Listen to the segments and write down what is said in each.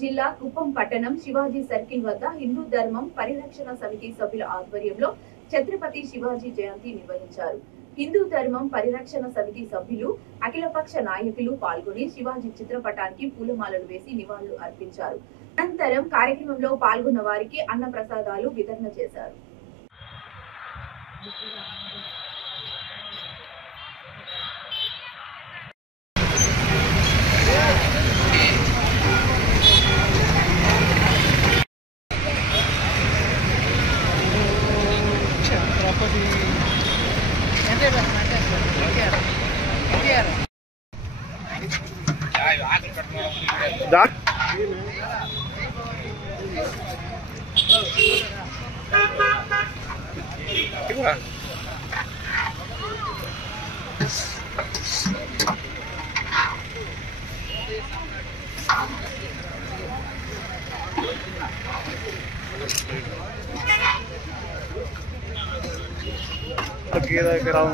జిల్లా కుప్పం పట్టణం శివాజీ సర్కిల్ వద్ద హిందూ ధర్మం పరిరక్షణ సమితి సభ్యుల ఆధ్వర్యంలో ఛత్రపతి శివాజీ జయంతి నిర్వహించారు. హిందూ ధర్మం పరిరక్షణ సమితి సభ్యులు అఖిలపక్ష నాయకులు పాల్గొని శివాజీ చిత్రపటానికి పూలమాలలు వేసి నివాళులు అర్పించారు. అనంతరం కార్యక్రమంలో పాల్గొన్న వారికి అన్న ప్రసాదాలు వితరణ చేశారు.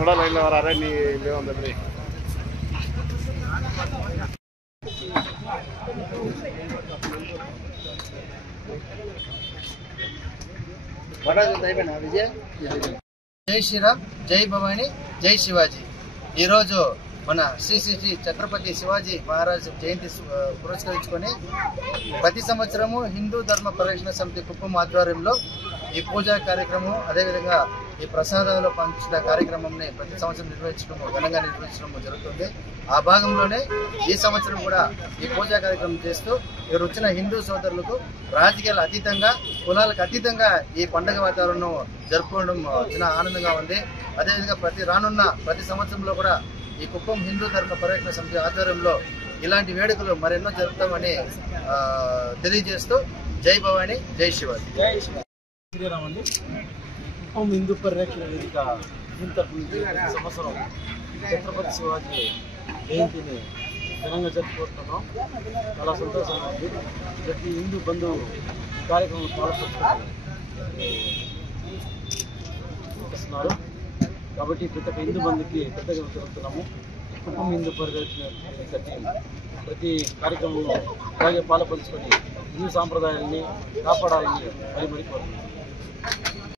కూడా లైన్ లో వరారా నీ లేవుందండి. జై శ్రీరామ్, జై భవాని, జై శివాజీ. ఈరోజు మన శ్రీ శ్రీ ఛత్రపతి శివాజీ మహారాజ్ జయంతి పురస్కరించుకొని ప్రతి సంవత్సరము హిందూ ధర్మ పరిరక్షణ సమితి కుప్పం ఆధ్వర్యంలో ఈ పూజా కార్యక్రమం, అదేవిధంగా ఈ ప్రసాదాలు పంచిన కార్యక్రమంని ప్రతి సంవత్సరం ఘనంగా నిర్వహించడం జరుగుతుంది. ఆ భాగంలోనే ఈ సంవత్సరం కూడా ఈ పూజా కార్యక్రమం చేస్తూ ఇక్కడ వచ్చిన హిందూ సోదరులకు రాజకీయాలు అతీతంగా, కులాలకు అతీతంగా ఈ పండుగ వాతావరణం జరుపుకోవడం చాలా ఆనందంగా ఉంది. అదేవిధంగా ప్రతి సంవత్సరంలో కూడా ఈ కుప్పం హిందూ ధర్మ పరిరక్షణ సమితి ఆధ్వర్యంలో ఇలాంటి వేడుకలు మరెన్నో జరుపుతామని తెలియజేస్తూ జై భవాని, జై శివాజీ. శ్రీరామ్ అండి. కుప్పం హిందూ పరిరక్షణ వేదిక సంవత్సరం ఛత్రపతి శివాజీ జయంతిని ఘనంగా జరుపుకుంటున్నాం. చాలా సంతోషంగా ఉంది. ప్రతి హిందూ బంధువు కార్యక్రమం పాల్గొస్తున్నారు కాబట్టి ప్రతి ఒక్క హిందూ బంధుకి పెద్దగా జరుగుతున్నాము. కుప్పం హిందూ పరిరక్షణ ప్రతి కార్యక్రమంలో అలాగే పాల్పంచుకొని హిందూ సాంప్రదాయాన్ని కాపాడాలని మరి కోరుతున్నాం.